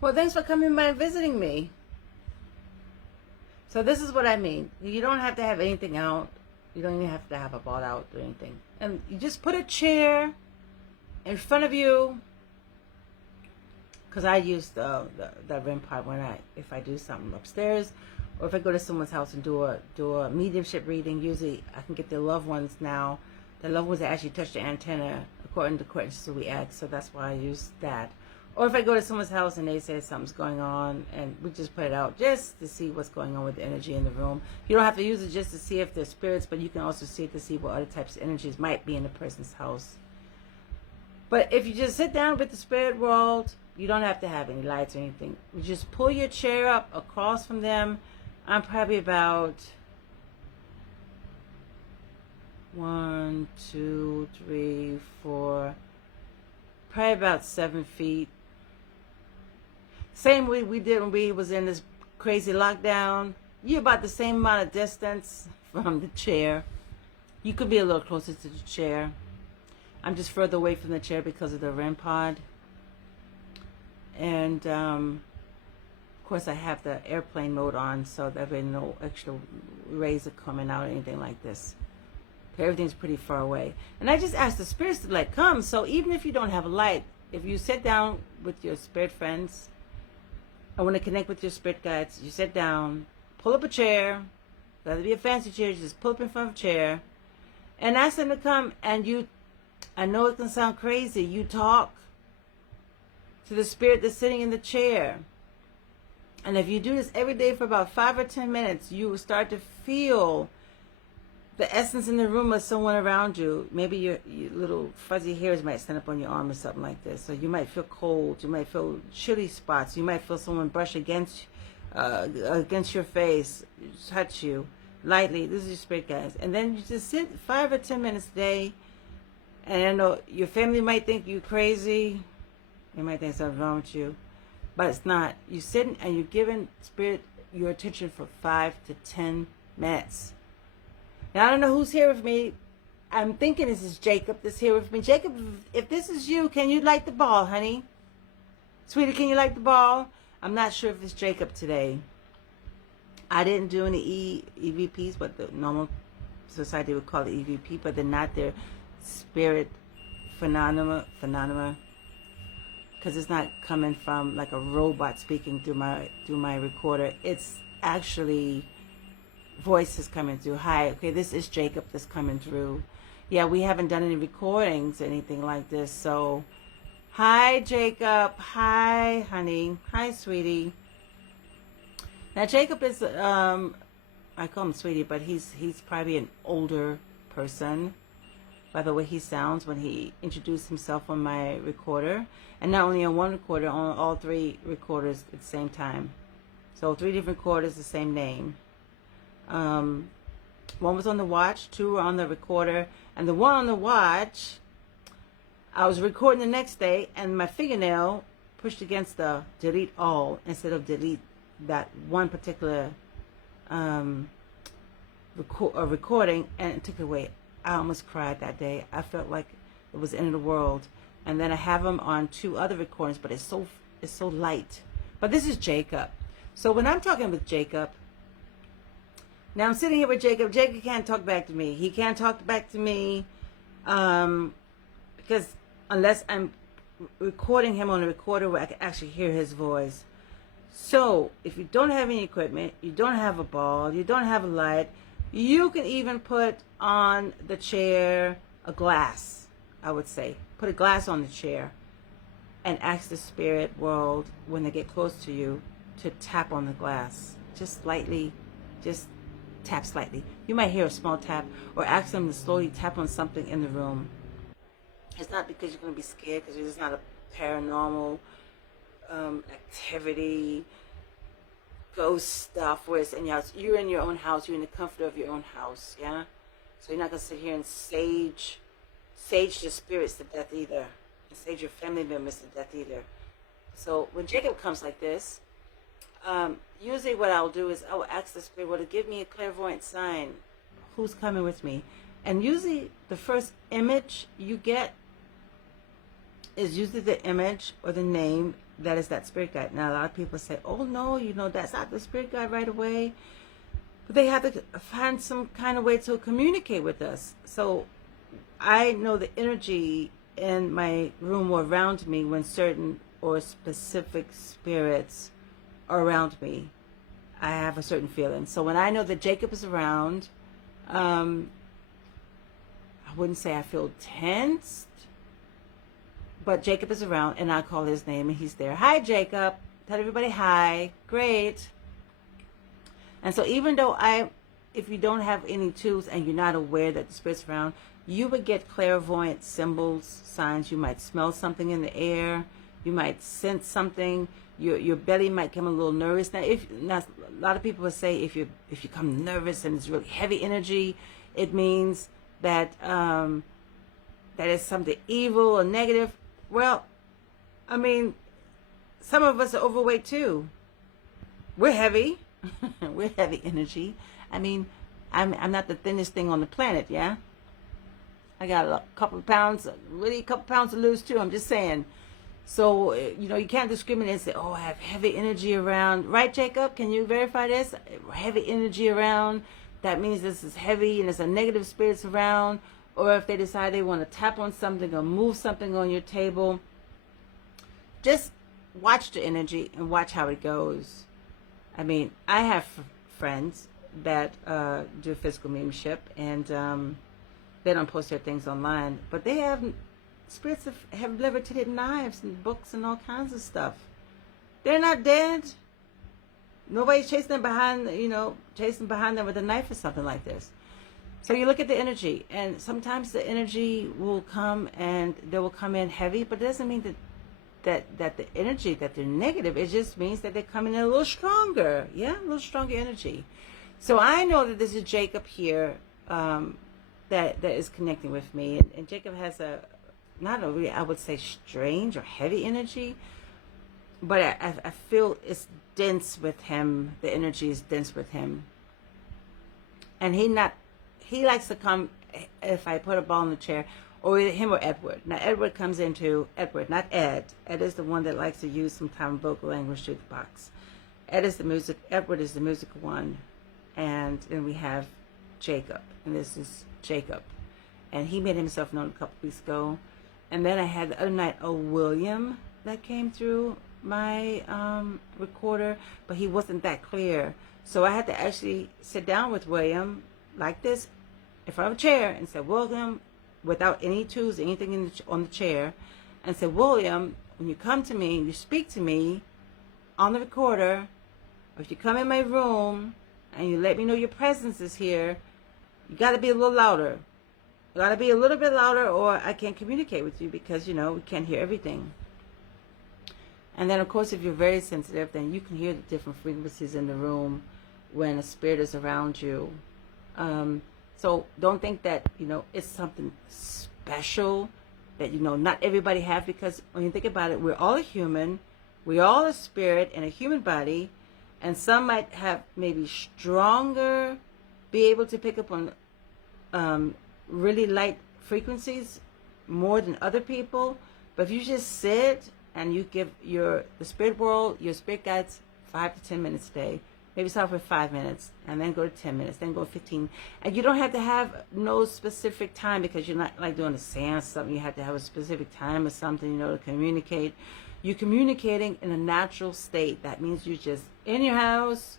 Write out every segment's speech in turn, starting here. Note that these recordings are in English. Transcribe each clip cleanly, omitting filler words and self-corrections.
Well, thanks for coming by and visiting me. So this is what I mean. You don't have to have anything out. You don't even have to have a ball out or anything. And you just put a chair in front of you. Because I use the REM pod if I do something upstairs, or if I go to someone's house and do a mediumship reading. Usually I can get their loved ones now. The loved ones that actually touch the antenna according to questions that we ask. So that's why I use that. Or if I go to someone's house and they say something's going on, and we just put it out just to see what's going on with the energy in the room. You don't have to use it just to see if they're spirits, but you can also see it to see what other types of energies might be in the person's house. But if you just sit down with the spirit world, you don't have to have any lights or anything. You just pull your chair up across from them. I'm probably about 1, 2, 3, 4, probably about 7 feet. Same way we did when we was in this crazy lockdown. You're about the same amount of distance from the chair. You could be a little closer to the chair. I'm just further away from the chair because of the REM pod. And of course I have the airplane mode on, so that way no extra rays are coming out or anything like this. Everything's pretty far away. And I just ask the spirits to come. So even if you don't have a light, if you sit down with your spirit friends, I want to connect with your spirit guides, you sit down, pull up a chair, whether it be a fancy chair, you just pull up in front of a chair, and ask them to come, and I know it can sound crazy, you talk to the spirit that's sitting in the chair. And if you do this every day for about 5 or 10 minutes, you will start to feel the essence in the room of someone around you. Maybe your little fuzzy hairs might stand up on your arm or something like this. So you might feel cold. You might feel chilly spots. You might feel someone brush against your face, touch you lightly. This is your spirit guys. And then you just sit 5 or 10 minutes a day. And I know your family might think you crazy. They might think something's wrong with you. But it's not. You sit and you're giving spirit your attention for 5 to 10 minutes. Now, I don't know who's here with me. I'm thinking this is Jacob that's here with me. Jacob, if this is you, can you light the ball, honey? Sweetie, can you light the ball? I'm not sure if it's Jacob today. I didn't do any EVPs, what the normal society would call the EVP, but they're not their spirit phenomena, because it's not coming from like a robot speaking through my recorder. It's actually voices coming through. Hi, okay, this is Jacob that's coming through. Yeah, we haven't done any recordings or anything like this, so hi Jacob, hi honey, hi sweetie. Now Jacob is I call him sweetie, but he's probably an older person by the way he sounds when he introduced himself on my recorder, and not only on one recorder, on all 3 recorders at the same time. So 3 different recorders, the same name. One was on the watch, 2 were on the recorder, and the one on the watch, I was recording the next day, and my fingernail pushed against the delete all instead of delete that one particular recording, and it took it away. I almost cried that day. I felt like it was the end of the world. And then I have them on 2 other recordings, but it's so light. But this is Jacob. So when I'm talking with Jacob, now I'm sitting here with Jacob. Jacob can't talk back to me. He can't talk back to me because unless I'm recording him on a recorder where I can actually hear his voice. So if you don't have any equipment, you don't have a ball, you don't have a light, you can even put on the chair a glass, I would say. Put a glass on the chair and ask the spirit world when they get close to you to tap on the glass. Just slightly, just tap slightly. You might hear a small tap, or ask them to slowly tap on something in the room. It's not because you're going to be scared, because it's not a paranormal activity, ghost stuff where it's in your house. You're in your own house. You're in the comfort of your own house, yeah? So you're not going to sit here and sage your spirits to death either. And sage your family members to death either. So when Jacob comes like this, usually what I'll do is I will ask the spirit world to give me a clairvoyant sign. Who's coming with me? And usually the first image you get is usually the image or the name that is that spirit guide. Now, a lot of people say, oh no, that's not the spirit guide right away. But they have to find some kind of way to communicate with us. So I know the energy in my room or around me when certain or specific spirits are around me. I have a certain feeling. So when I know that Jacob is around, I wouldn't say I feel tensed, but Jacob is around, and I call his name, and he's there. Hi, Jacob. Tell everybody hi. Great. And so even though if you don't have any tools and you're not aware that the spirit's around, you would get clairvoyant symbols, signs. You might smell something in the air. You might sense something. Your belly might become a little nervous. Now, a lot of people will say if you become nervous and it's really heavy energy, it means that that is something evil or negative. Well, I mean, some of us are overweight too. We're heavy. We're heavy energy. I mean, I'm not the thinnest thing on the planet, yeah? I got a couple of pounds to lose too, I'm just saying. So, you can't discriminate and say, oh, I have heavy energy around. Right, Jacob? Can you verify this? Heavy energy around. That means this is heavy and there's a negative spirits around. Or if they decide they want to tap on something or move something on your table, just watch the energy and watch how it goes. I mean, I have friends that do physical mediumship, and they don't post their things online, but they have spirits have levitated knives and books and all kinds of stuff. They're not dead. Nobody's chasing them behind them with a knife or something like this. So you look at the energy, and sometimes the energy will come and they will come in heavy, but it doesn't mean that the energy, that they're negative. It just means that they're coming in a little stronger. Yeah, a little stronger energy. So I know that this is Jacob here that is connecting with me. And Jacob has not a really, I would say, strange or heavy energy, but I feel it's dense with him. The energy is dense with him. And he likes to come if I put a ball in the chair, or either him or Edward. Now, Edward comes into Edward, not Ed. Ed is the one that likes to use some time vocal language through the box. Ed is the music, Edward is the musical one. And then we have Jacob, and this is Jacob. And he made himself known a couple weeks ago. And then I had the other night a William that came through my recorder, but he wasn't that clear. So I had to actually sit down with William like this in front of a chair and say, William, without any tools, anything on the chair, and say, William, when you come to me, you speak to me on the recorder, or if you come in my room and you let me know your presence is here, you got to be a little louder. You got to be a little bit louder, or I can't communicate with you because, we can't hear everything. And then, of course, if you're very sensitive, then you can hear the different frequencies in the room when a spirit is around you. So don't think that, it's something special that, not everybody have, because when you think about it, we're all a human. We're all a spirit in a human body. And some might have maybe stronger, be able to pick up on really light frequencies more than other people. But if you just sit and you give the spirit world, your spirit guides 5 to 10 minutes a day, maybe start with 5 minutes and then go to 10 minutes, then go to 15. And you don't have to have no specific time, because you're not like doing a seance or something. You have to have a specific time or something, to communicate. You're communicating in a natural state. That means you're just in your house,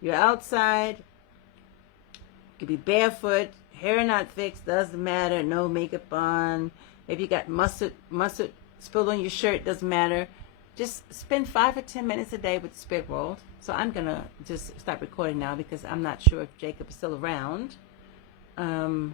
you're outside, you could be barefoot, hair not fixed, doesn't matter, no makeup on. If you got mustard spilled on your shirt, doesn't matter. Just spend 5 or 10 minutes a day with the spirit world. So I'm going to just stop recording now, because I'm not sure if Jacob is still around. The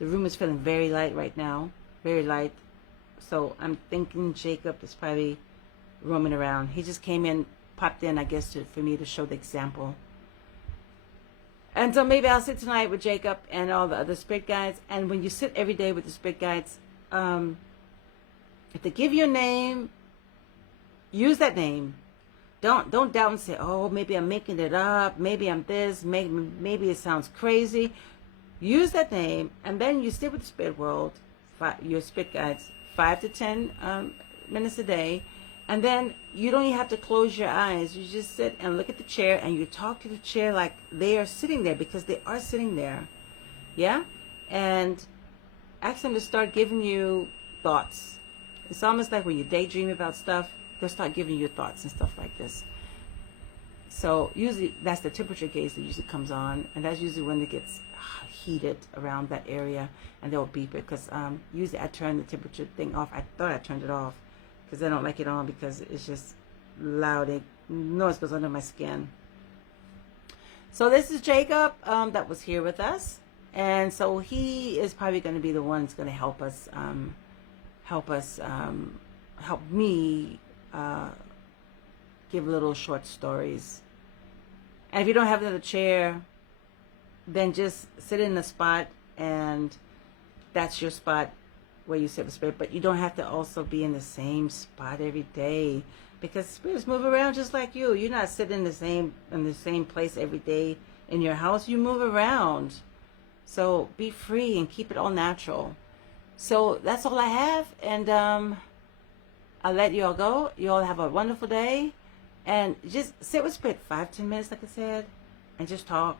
room is feeling very light right now. Very light. So I'm thinking Jacob is probably roaming around. He just came in, popped in, I guess, for me to show the example. And so maybe I'll sit tonight with Jacob and all the other spirit guides. And when you sit every day with the spirit guides, if they give you a name, use that name. Don't doubt and say, oh, maybe I'm making it up. Maybe I'm this. Maybe it sounds crazy. Use that name, and then you sit with the spirit world, your spirit guides, 5 to 10 minutes a day. And then you don't even have to close your eyes. You just sit and look at the chair and you talk to the chair like they are sitting there, because they are sitting there. Yeah? And ask them to start giving you thoughts. It's almost like when you daydream about stuff, they'll start giving you thoughts and stuff like this. So usually that's the temperature gauge that usually comes on, and that's usually when it gets heated around that area, and they'll beep it, because usually I turn the temperature thing off. I thought I turned it off because I don't like it on, because it's just loud. Noise goes under my skin. So this is Jacob that was here with us, and so he is probably going to be the one that's going to help me give little short stories. And if you don't have another chair, then just sit in the spot, and that's your spot where you sit with spirit. But you don't have to also be in the same spot every day, because spirits move around just like you. You're not sitting in the same place every day in your house. You move around. So be free and keep it all natural. So that's all I have, and I'll let you all go. You all have a wonderful day, and just sit with spirit 5-10 minutes, like I said, and just talk.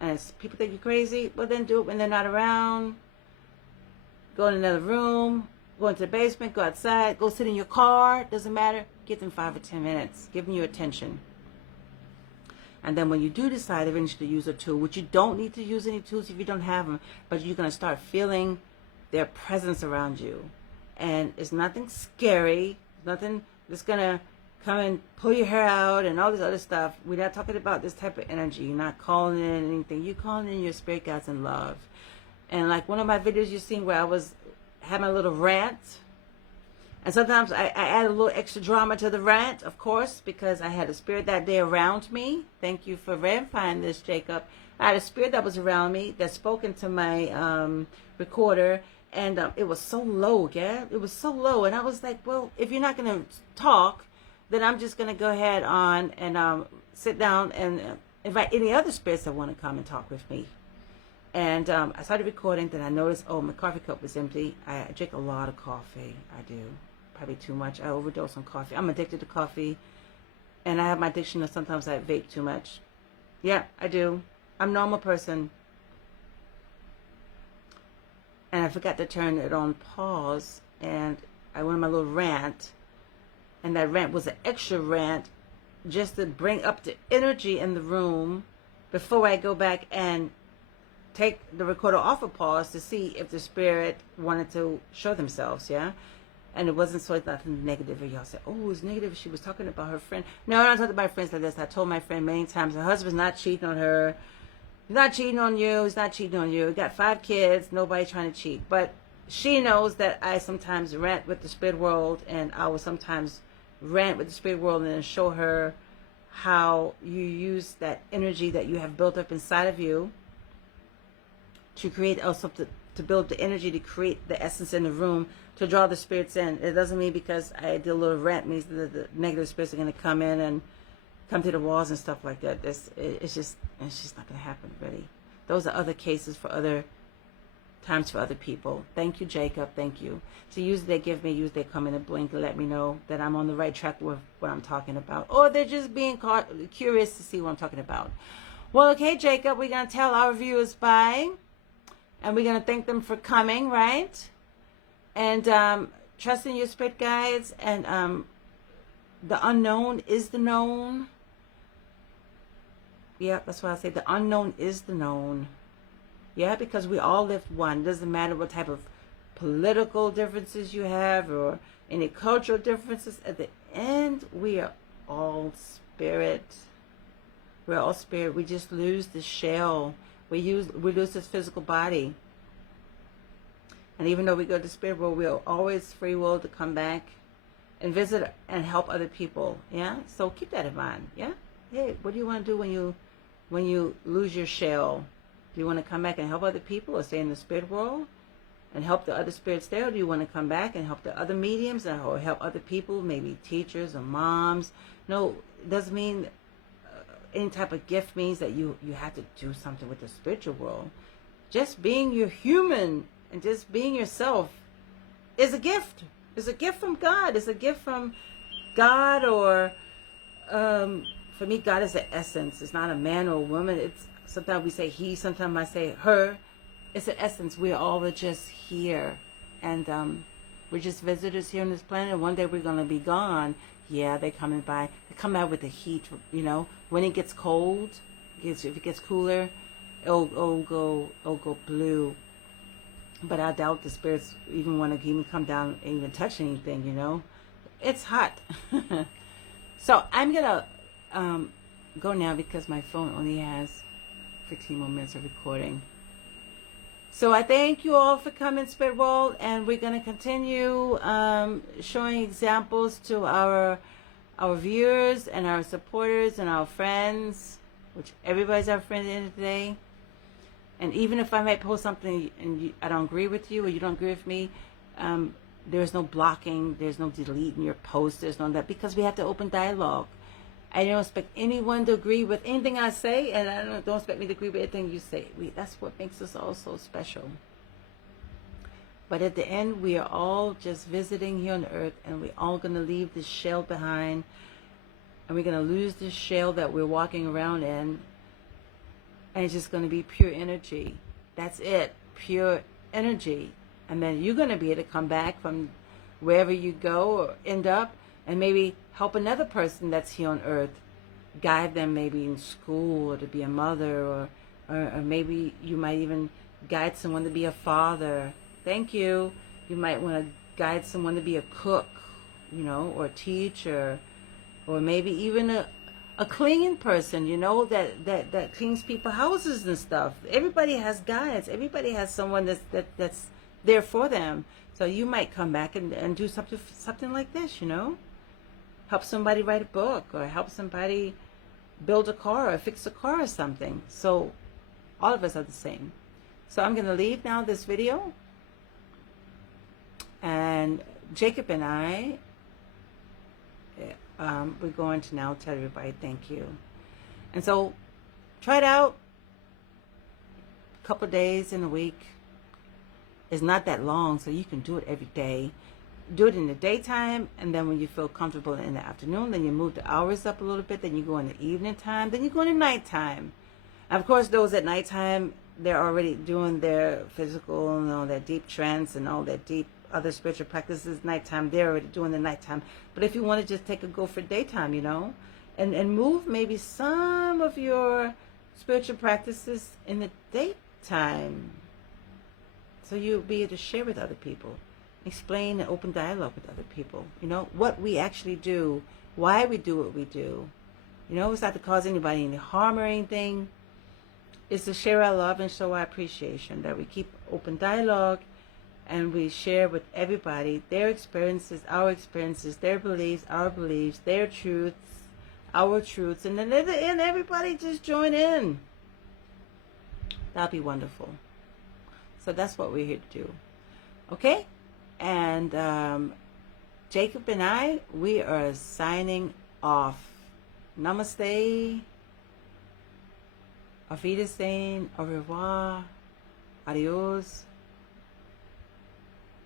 And if people think you're crazy, well, then do it when they're not around. Go in another room, go into the basement, go outside, go sit in your car. Doesn't matter. Give them 5 or 10 minutes. Give them your attention. And then when you do decide eventually to use a tool, which you don't need to use any tools if you don't have them, but you're going to start feeling their presence around you. And it's nothing scary, nothing that's going to come and pull your hair out and all this other stuff. We're not talking about this type of energy. You're not calling in anything. You're calling in your spirit guides in love. And like one of my videos you've seen where I had my little rant. And sometimes I add a little extra drama to the rant, of course, because I had a spirit that day around me. Thank you for verifying this, Jacob. I had a spirit that was around me that spoke into my recorder. And it was so low, yeah? It was so low. And I was like, well, if you're not going to talk, then I'm just going to go ahead on and sit down and invite any other spirits that want to come and talk with me. And I started recording. Then I noticed, oh, my coffee cup was empty. I drink a lot of coffee. I do. Probably too much. I overdose on coffee. I'm addicted to coffee. And I have my addiction of sometimes I vape too much. Yeah, I do. I'm a normal person. And I forgot to turn it on pause, and I went on my little rant, and that rant was an extra rant just to bring up the energy in the room before I go back and take the recorder off of pause to see if the spirit wanted to show themselves, yeah? And it wasn't so nothing negative. Y'all said, oh, it's negative. She was talking about her friend. No, I'm not talking about friends like this. I told my friend many times her husband's not cheating on her. He's not cheating on you. He's not cheating on you. He got 5 kids. Nobody trying to cheat. But she knows that I sometimes rant with the spirit world, and I will sometimes rant with the spirit world and then show her how you use that energy that you have built up inside of you to create also to build the energy to create the essence in the room to draw the spirits in. It doesn't mean because I did a little rant means that the negative spirits are going to come in and come to the walls and stuff like that. It's just not going to happen, really. Those are other cases for other times for other people. Thank you, Jacob. Thank you. So usually usually they come in and blink and let me know that I'm on the right track with what I'm talking about. Or they're just being curious to see what I'm talking about. Well, okay, Jacob, we're going to tell our viewers bye. And we're going to thank them for coming, right? And trust in your spirit guides. And the unknown is the known. Yeah, that's why I say the unknown is the known. Yeah, because we all live one. It doesn't matter what type of political differences you have or any cultural differences. At the end, we are all spirit. We're all spirit. We just lose the shell. We lose this physical body. And even though we go to spirit world, we're always free will to come back and visit and help other people. Yeah? So keep that in mind. Yeah? Hey, what do you want to do when you lose your shell? Do you want to come back and help other people or stay in the spirit world and help the other spirits there? Or do you want to come back and help the other mediums or help other people, maybe teachers or moms? No, it doesn't mean any type of gift means that you have to do something with the spiritual world. Just being your human and just being yourself is a gift. It's a gift from God. It's a gift from God, or for me, God is the essence. It's not a man or a woman. It's sometimes we say he, sometimes I say her. It's an essence. We're all just here, and we're just visitors here on this planet. And one day we're gonna be gone. Yeah, they're coming by. They come out with the heat. You know, when it gets cold, if it gets cooler, it'll go blue. But I doubt the spirits even want to even come down and even touch anything. You know, it's hot. So I'm gonna go now because my phone only has 15 more minutes of recording. So I thank you all for coming, Spirit World, and we're going to continue showing examples to our viewers and our supporters and our friends, which everybody's our friend at the end of the day. And even if I might post something and I don't agree with you or you don't agree with me, there's no blocking, there's no deleting your post, there's no that, because we have to open dialogue. I don't expect anyone to agree with anything I say, and I don't expect me to agree with anything you say. That's what makes us all so special. But at the end, we are all just visiting here on earth, and we're all going to leave this shell behind, and we're going to lose this shell that we're walking around in, and it's just going to be pure energy. That's it, pure energy. And then you're going to be able to come back from wherever you go or end up, and maybe help another person that's here on earth, guide them maybe in school, or to be a mother, or maybe you might even guide someone to be a father. Thank you. You might want to guide someone to be a cook, you know, or a teacher, or maybe even a cleaning person, you know, that cleans people's houses and stuff. Everybody has guides. Everybody has someone that's there for them. So you might come back and do something like this, you know. Help somebody write a book, or help somebody build a car or fix a car or something. So all of us are the same. So I'm going to leave now this video. And Jacob and I, we're going to now tell everybody thank you. And so try it out. A couple of days in a week. It's not that long, so you can do it every day. Do it in the daytime, and then when you feel comfortable in the afternoon, then you move the hours up a little bit, then you go in the evening time, then you go in the nighttime. Of course, those at nighttime, they're already doing their physical, you know, their deep trance and all that deep other spiritual practices nighttime. They're already doing the nighttime. But if you want to just take a go for daytime, you know, and move maybe some of your spiritual practices in the daytime, so you'll be able to share with other people. Explain and open dialogue with other people. You know, what we actually do, why we do what we do. You know, it's not to cause anybody any harm or anything. It's to share our love and show our appreciation, that we keep open dialogue and we share with everybody their experiences, our experiences, their beliefs, our beliefs, their truths, our truths, and then and everybody just join in. That'd be wonderful. So that's what we're here to do. Okay? And Jacob and I, we are signing off. Namaste. Auf Wiedersehen. Au revoir. Adios.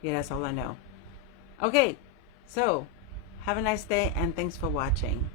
Yeah, that's all I know. Okay, so have a nice day, and thanks for watching.